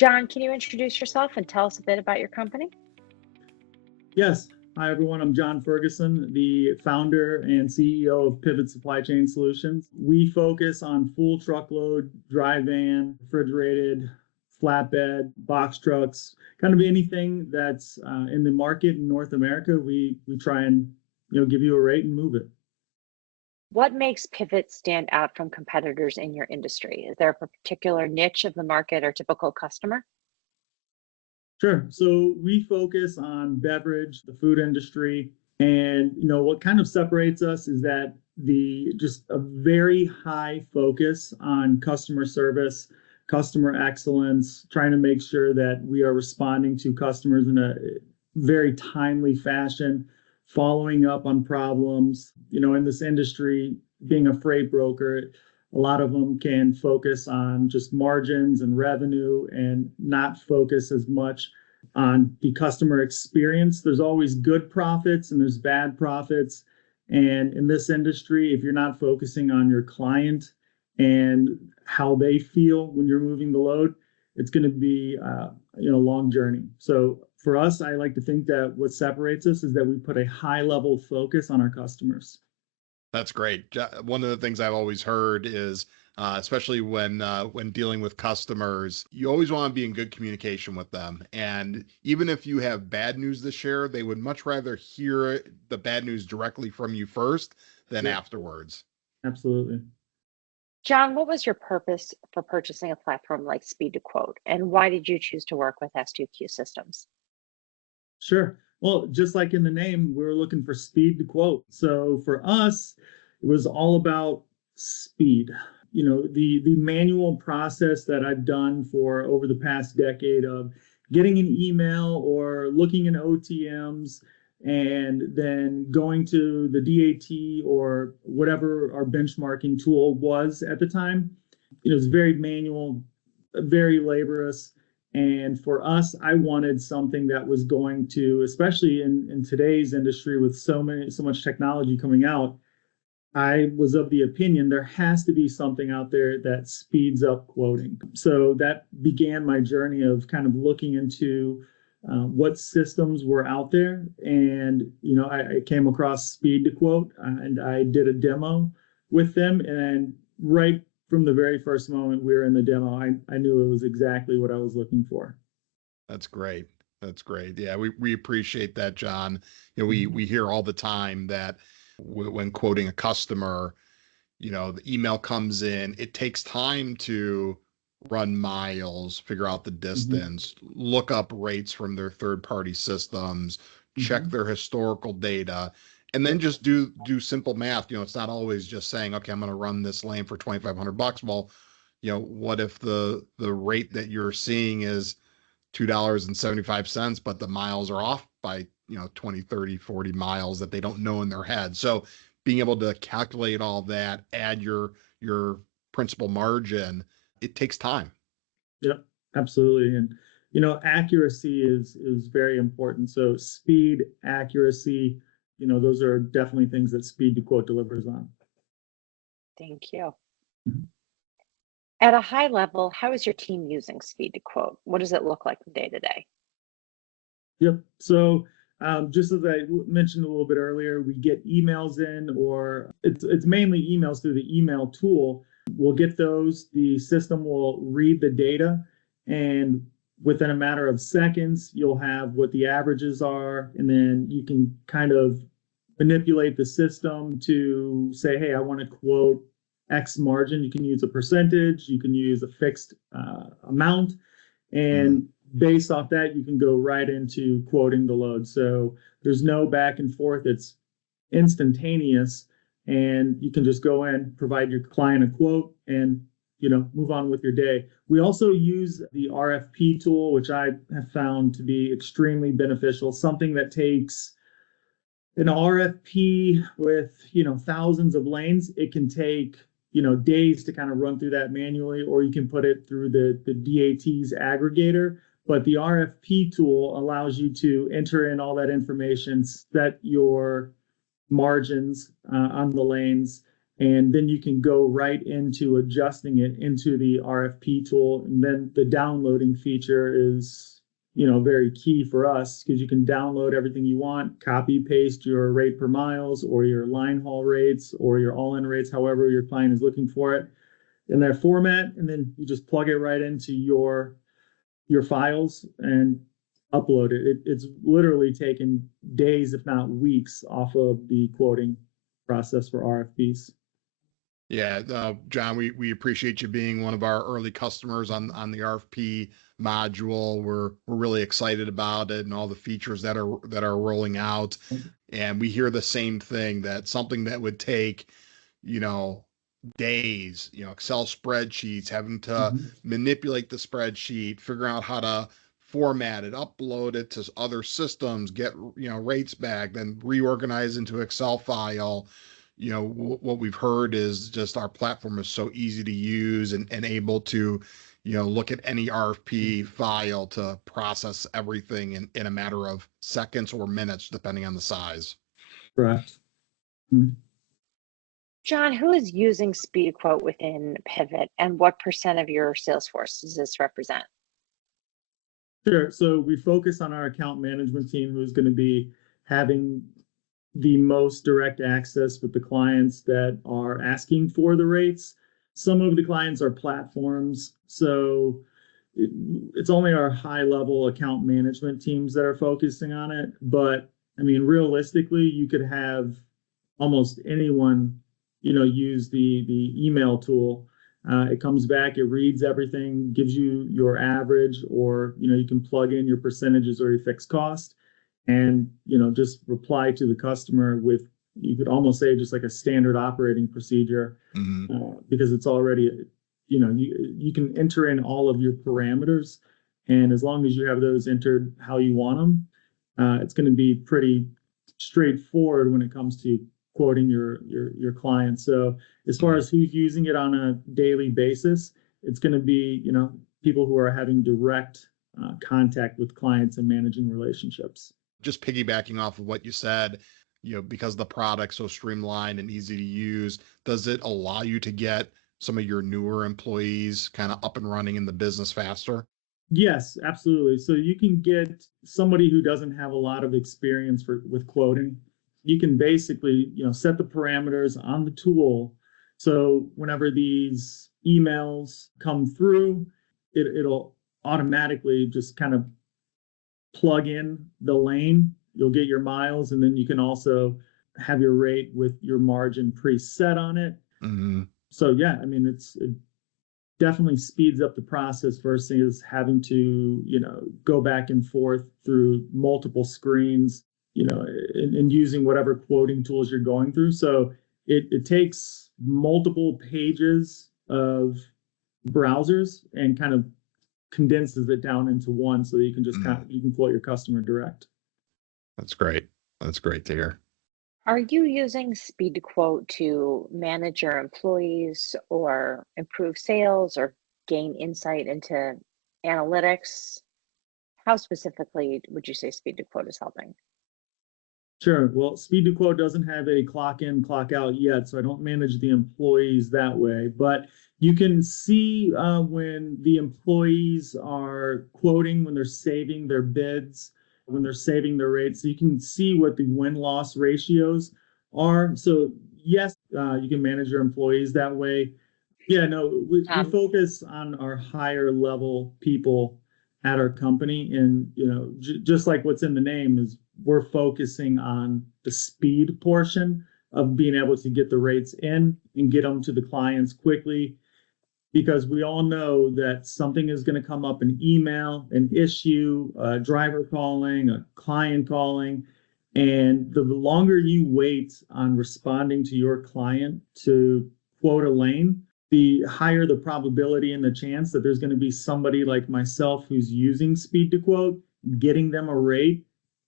John, can you introduce yourself and tell us a bit about your company? Yes. Hi, everyone. I'm John Ferguson, the founder and CEO of Pivot Supply Chain Solutions. We focus on full truckload, dry van, refrigerated, flatbed, box trucks, kind of anything that's in the market in North America. We try and give you a rate and move it. What makes Pivot stand out from competitors in your industry? Is there a particular niche of the market or typical customer? Sure. So we focus on beverage, the food industry, and what kind of separates us is that the just a very high focus on customer service, customer excellence, trying to make sure that we are responding to customers in a very timely fashion, following up on problems. In this industry, being a freight broker, a lot of them can focus on just margins and revenue and not focus as much on the customer experience. There's always good profits and there's bad profits. And in this industry, if you're not focusing on your client and how they feel when you're moving the load, it's going to be a long journey. So for us, I like to think that what separates us is that we put a high level focus on our customers. That's great. One of the things I've always heard is, especially when dealing with customers, you always want to be in good communication with them. And even if you have bad news to share, they would much rather hear the bad news directly from you first than afterwards. Absolutely. John, what was your purpose for purchasing a platform like Speed to Quote, and why did you choose to work with S2Q Systems? Sure. Well, just like in the name, we were looking for speed to quote. So for us, it was all about speed. The manual process that I've done for over the past decade of getting an email or looking in OTMs and then going to the DAT or whatever our benchmarking tool was at the time. It was very manual, very laborious. And for us, I wanted something that was going to, especially in today's industry with so much technology coming out, I was of the opinion there has to be something out there that speeds up quoting. So that began my journey of kind of looking into what systems were out there. And, I came across Speed to Quote and I did a demo with them. And right from the very first moment we were in the demo, I knew it was exactly what I was looking for. That's great. That's great. Yeah, we appreciate that, John. We hear all the time that when quoting a customer, the email comes in, it takes time to run miles, figure out the distance, look up rates from their third-party systems, check their historical data, and then just do simple math. It's not always just saying, okay, I'm going to run this lane for $2,500. Well, what if the rate that you're seeing is $2.75, but the miles are off by 20, 30, 40 miles that they don't know in their head. So being able to calculate all that, add your principal margin, it takes time. Yeah, absolutely. And accuracy is very important. So speed, accuracy, those are definitely things that Speed to Quote delivers on. Thank you. Mhm. At a high level, how is your team using Speed to Quote? What does it look like day to day? Yep. So just as I mentioned a little bit earlier, we get emails in, or it's mainly emails through the email tool. We'll get those. The system will read the data, and within a matter of seconds, you'll have what the averages are, and then you can kind of manipulate the system to say, hey, I want to quote X margin. You can use a percentage, you can use a fixed amount, and based off that, you can go right into quoting the load. So there's no back and forth. It's instantaneous, and you can just go in, provide your client a quote, and move on with your day. We also use the RFP tool, which I have found to be extremely beneficial. Something that takes an RFP with thousands of lanes, it can take days to kind of run through that manually, or you can put it through the DAT's aggregator. But the RFP tool allows you to enter in all that information, set your margins on the lanes, And then you can go right into adjusting it into the RFP tool. And then the downloading feature is, very key for us because you can download everything you want, copy paste your rate per miles or your line haul rates or your all-in rates, however your client is looking for it in their format. And then you just plug it right into your files and upload it. It's literally taken days, if not weeks, off of the quoting process for RFPs. Yeah, John, we appreciate you being one of our early customers on the RFP module. We're really excited about it and all the features that are rolling out. And we hear the same thing, that something that would take, days, Excel spreadsheets, having to manipulate the spreadsheet, figure out how to format it, upload it to other systems, get, rates back, then reorganize into Excel file. What we've heard is just our platform is so easy to use and able to, look at any RFP file to process everything in a matter of seconds or minutes, depending on the size. Correct. John, who is using Speed Quote within Pivot, and what % of your sales force does this represent? Sure. So we focus on our account management team, who's going to be having the most direct access with the clients that are asking for the rates. Some of the clients are platforms, so it's only our high level account management teams that are focusing on it. But I mean, realistically, you could have almost anyone, use the email tool. It comes back, it reads everything, gives you your average, or you can plug in your percentages or your fixed cost, and just reply to the customer with, you could almost say, just like a standard operating procedure. Because it's already, you can enter in all of your parameters, and as long as you have those entered how you want them, it's going to be pretty straightforward when it comes to quoting your clients. So as far as who's using it on a daily basis, it's going to be people who are having direct contact with clients and managing relationships. Just piggybacking off of what you said, because the product's so streamlined and easy to use, does it allow you to get some of your newer employees kind of up and running in the business faster? Yes, absolutely. So you can get somebody who doesn't have a lot of experience with quoting. You can basically, set the parameters on the tool. So whenever these emails come through, it'll automatically just kind of plug in the lane. You'll get your miles, and then you can also have your rate with your margin preset on it. So yeah, I mean, it definitely speeds up the process versus having to, go back and forth through multiple screens, and using whatever quoting tools you're going through. So it takes multiple pages of browsers and kind of condenses it down into one, so that you can just you can quote your customer direct. That's great. That's great to hear. Are you using Speed to Quote to manage your employees or improve sales or gain insight into analytics? How specifically would you say Speed to Quote is helping? Sure. Well, Speed to Quote doesn't have a clock in, clock out yet, so I don't manage the employees that way. But you can see when the employees are quoting, when they're saving their bids, when they're saving their rates. So you can see what the win-loss ratios are. So yes, you can manage your employees that way. Yeah, no, we focus on our higher level people at our company, and just like what's in the name, is we're focusing on the speed portion of being able to get the rates in and get them to the clients quickly, because we all know that something is going to come up, an email, an issue, a driver calling, a client calling, and the longer you wait on responding to your client to quote a lane, the higher the probability and the chance that there's going to be somebody like myself who's using Speed to Quote, getting them a rate,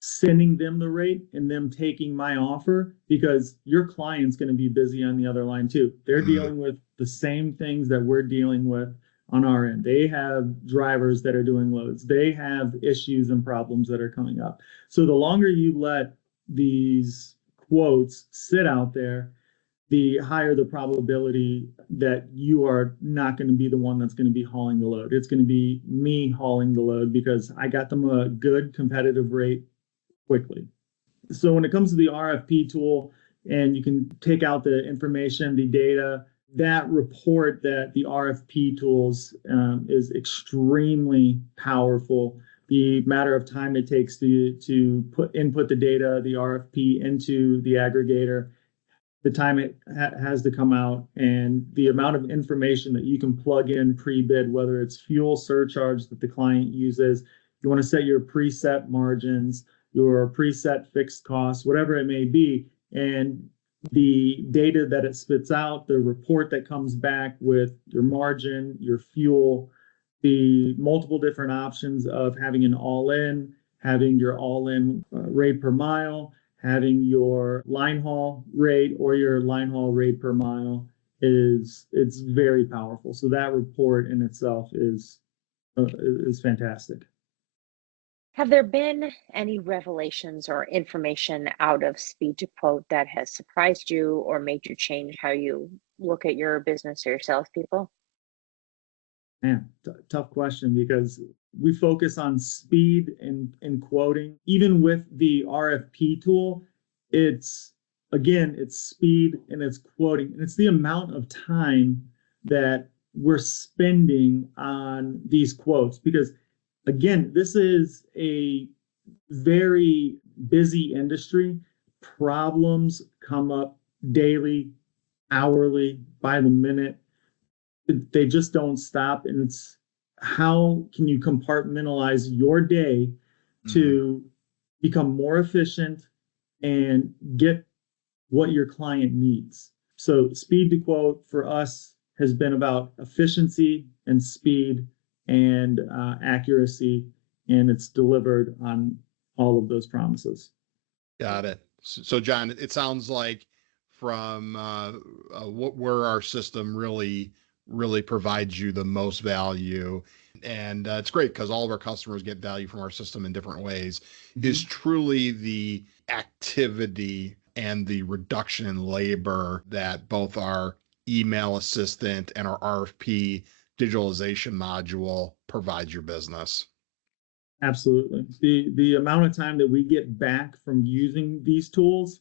sending them the rate, and them taking my offer, because your client's going to be busy on the other line too. They're dealing with the same things that we're dealing with on our end. They have drivers that are doing loads. They have issues and problems that are coming up. So the longer you let these quotes sit out there, the higher the probability that you are not going to be the one that's going to be hauling the load. It's going to be me hauling the load because I got them a good competitive rate quickly. So when it comes to the RFP tool, and you can take out the information, the data, that report that the RFP tools is extremely powerful. The matter of time it takes to input the data, the RFP into the aggregator, the time it has to come out, and the amount of information that you can plug in pre-bid, whether it's fuel surcharge that the client uses, you want to set your preset margins, your preset fixed costs, whatever it may be, and the data that it spits out, the report that comes back with your margin, your fuel, the multiple different options of having an all-in, having your all-in rate per mile, having your line haul rate or your line haul rate per mile it's very powerful. So that report in itself is fantastic. Have there been any revelations or information out of Speed to Quote that has surprised you or made you change how you look at your business or your salespeople? Man, tough question, because we focus on speed and quoting. Even with the RFP tool, it's speed and it's quoting, and it's the amount of time that we're spending on these quotes. Because again, this is a very busy industry. Problems come up daily, hourly, by the minute. They just don't stop. And it's how can you compartmentalize your day to become more efficient and get what your client needs. So Speed to Quote for us has been about efficiency and speed and accuracy, and it's delivered on all of those promises. Got it. So John, it sounds like from where our system really provides you the most value, and it's great because all of our customers get value from our system in different ways, is truly the activity and the reduction in labor that both our email assistant and our RFP digitalization module provides your business. Absolutely. The amount of time that we get back from using these tools,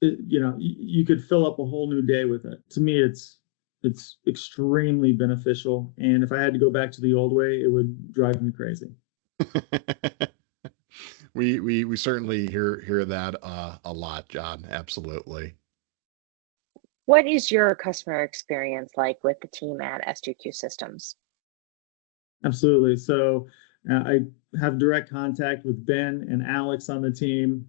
you could fill up a whole new day with it. To me, it's extremely beneficial. And if I had to go back to the old way, it would drive me crazy. We certainly hear that a lot, John. Absolutely. What is your customer experience like with the team at S2Q Systems? Absolutely. So I have direct contact with Ben and Alex on the team.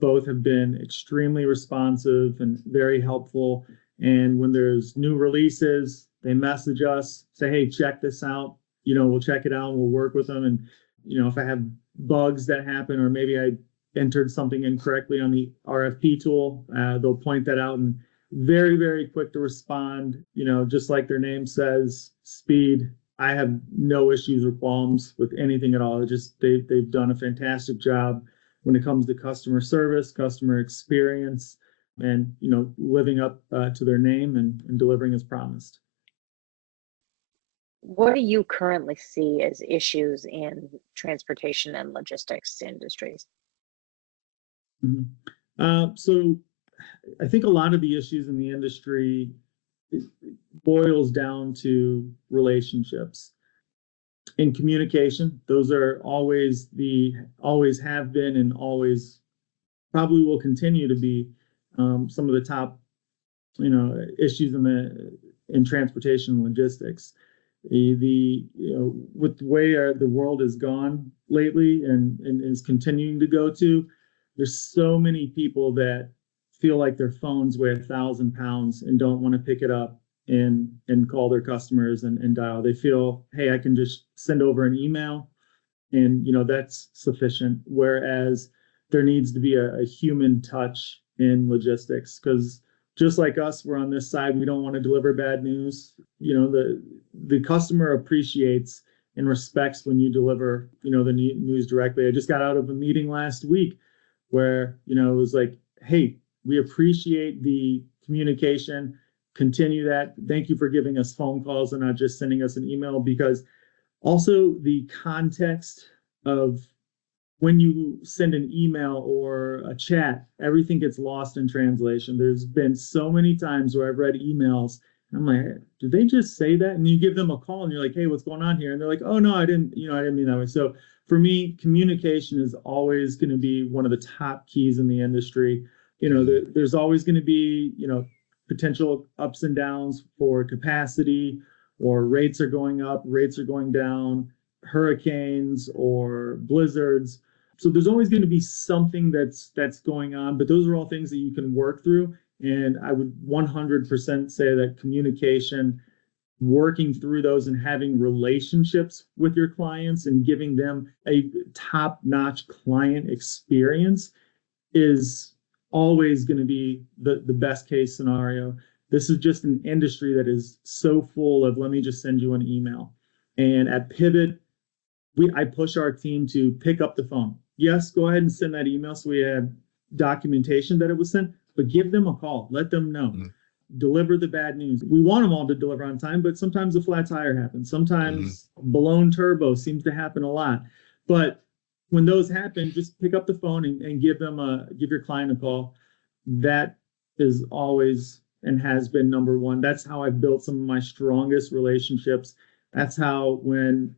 Both have been extremely responsive and very helpful. And when there's new releases, they message us, say, hey, check this out. We'll check it out and we'll work with them. And, if I have bugs that happen, or maybe I entered something incorrectly on the RFP tool, they'll point that out, and very, very quick to respond. Just like their name says, speed. I have no issues or qualms with anything at all. They've done a fantastic job when it comes to customer service, customer experience, and living up to their name and delivering as promised. What do you currently see as issues in transportation and logistics industries? So I think a lot of the issues in the industry boils down to relationships and communication. Those are always have been and always probably will continue to be some of the top issues in transportation and logistics. With the way the world has gone lately and is continuing to go to, there's so many people that feel like their phones weigh 1,000 pounds and don't want to pick it up and call their customers and dial. They feel, hey, I can just send over an email and that's sufficient. Whereas there needs to be a human touch in logistics, because just like us, we're on this side, we don't want to deliver bad news. The customer appreciates and respects when you deliver the news directly. I just got out of a meeting last week where it was like, hey, We appreciate the communication. Continue that. Thank you for giving us phone calls and not just sending us an email, because also the context of when you send an email or a chat, everything gets lost in translation. There's been so many times where I've read emails and I'm like, did they just say that? And you give them a call and you're like, hey, what's going on here? And they're like, oh no, I didn't mean that way. So for me, communication is always going to be one of the top keys in the industry. There's always going to be, potential ups and downs for capacity, or rates are going up, rates are going down, hurricanes or blizzards. So there's always going to be something that's going on, but those are all things that you can work through. And I would 100% say that communication, working through those and having relationships with your clients and giving them a top-notch client experience is always going to be the best case scenario. This is just an industry that is so full of, let me just send you an email. And at Pivot, I push our team to pick up the phone. Yes, go ahead and send that email so we have documentation that it was sent, but give them a call. Let them know. Deliver the bad news. We want them all to deliver on time, but sometimes a flat tire happens. Sometimes blown turbo seems to happen a lot. But when those happen, just pick up the phone and give your client a call. That is always and has been number one. That's how I've built some of my strongest relationships. That's how, when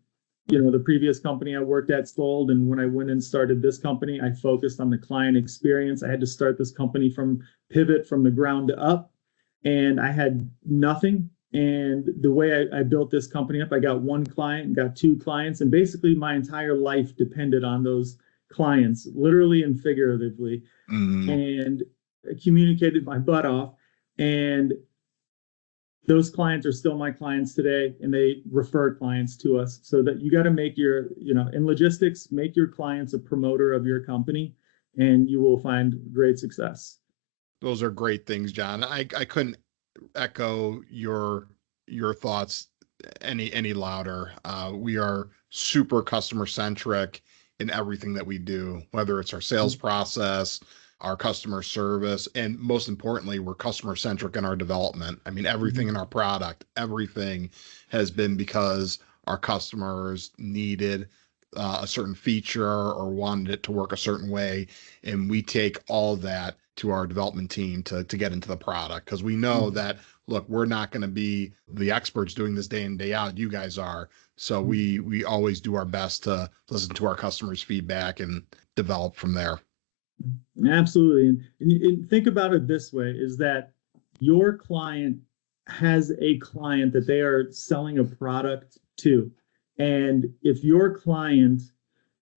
the previous company I worked at sold, and when I went and started this company, I focused on the client experience. I had to start this company from Pivot from the ground up, and I had nothing. And the way I built this company up, I got one client, got two clients, and basically my entire life depended on those clients, literally and figuratively. And I communicated my butt off, and those clients are still my clients today, and they refer clients to us. So that you got to make your, in logistics, make your clients a promoter of your company, and you will find great success. Those are great things, John. I couldn't echo your thoughts any louder. We are super customer centric in everything that we do, whether it's our sales process, our customer service, and most importantly, we're customer centric in our development. I mean, everything in our product, everything has been because our customers needed a certain feature or wanted it to work a certain way. And we take all that to our development team to get into the product, because we know that, look, we're not going to be the experts doing this day in, day out. You guys are. So we always do our best to listen to our customers' feedback and develop from there. Absolutely. And think about it this way, is that your client has a client that they are selling a product to. And if your client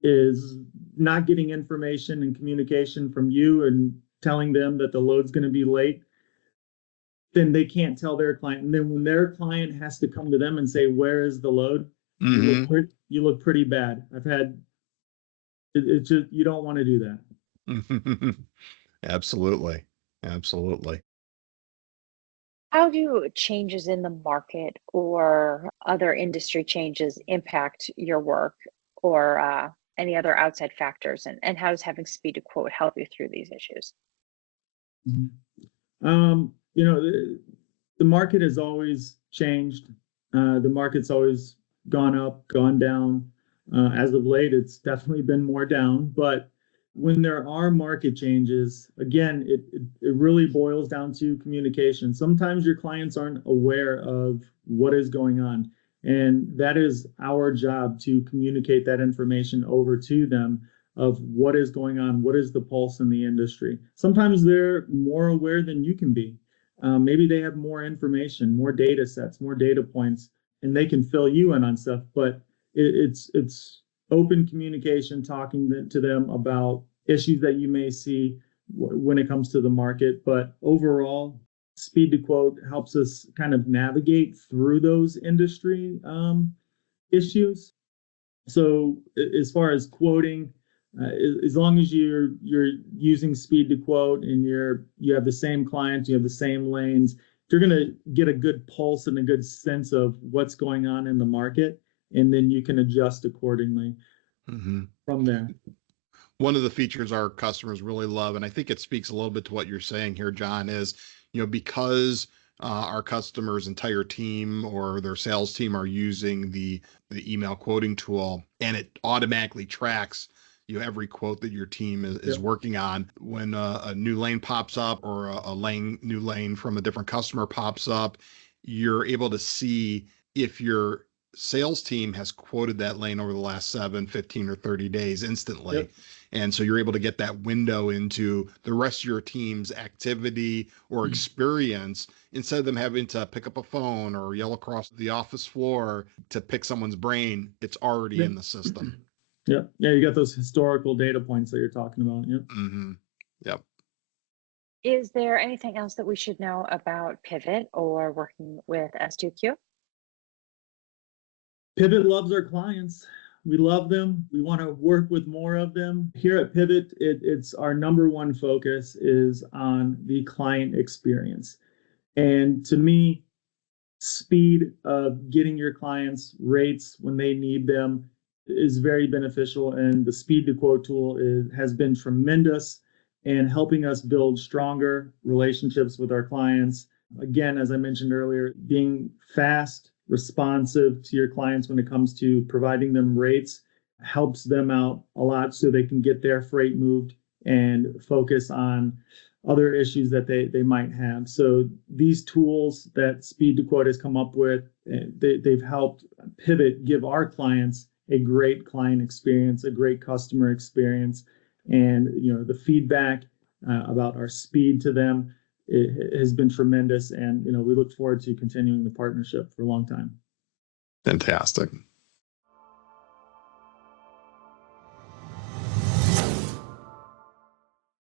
is not getting information and communication from you and telling them that the load's going to be late, then they can't tell their client. And then when their client has to come to them and say, where is the load? You look pretty bad. It's just, you don't want to do that. Absolutely. How do changes in the market or other industry changes impact your work, or any other outside factors? And how does having speed to quote help you through these issues? The market has always changed. The market's always gone up, gone down. As of late, it's definitely been more down. But when there are market changes, again, it really boils down to communication. Sometimes your clients aren't aware of what is going on, and that is our job to communicate that information over to them of what is going on, what is the pulse in the industry. Sometimes they're more aware than you can be. Maybe they have more information, more data sets, more data points, and they can fill you in on stuff. But it's open communication, talking to them about issues that you may see when it comes to the market. But overall, speed to quote helps us kind of navigate through those industry issues. So as far as quoting, as long as you're using speed to quote and you have the same clients, you have the same lanes, you're going to get a good pulse and a good sense of what's going on in the market, and then you can adjust accordingly from there. One of the features our customers really love, and I think it speaks a little bit to what you're saying here, John, is, because our customers' entire team or their sales team are using the email quoting tool, and it automatically tracks every quote that your team is Yep. working on. When a new lane pops up or new lane from a different customer pops up, you're able to see if your sales team has quoted that lane over the last 7, 15, or 30 days instantly. Yep. And so you're able to get that window into the rest of your team's activity or experience instead of them having to pick up a phone or yell across the office floor to pick someone's brain. It's already Yep. in the system. Yeah. Yeah. You got those historical data points that you're talking about. Yep. Mm-hmm. Yep. Is there anything else that we should know about Pivot or working with S2Q? Pivot loves our clients. We love them. We want to work with more of them. Here at Pivot, it's our number one focus is on the client experience. And to me, speed of getting your clients rates when they need them is very beneficial. And the speed to quote tool has been tremendous in helping us build stronger relationships with our clients. Again, as I mentioned earlier, being fast, responsive to your clients when it comes to providing them rates helps them out a lot so they can get their freight moved and focus on other issues that they might have. So these tools that Speed to Quote has come up with, they've helped Pivot give our clients a great client experience, a great customer experience. And the feedback about our speed to them has been tremendous. And we look forward to continuing the partnership for a long time. Fantastic.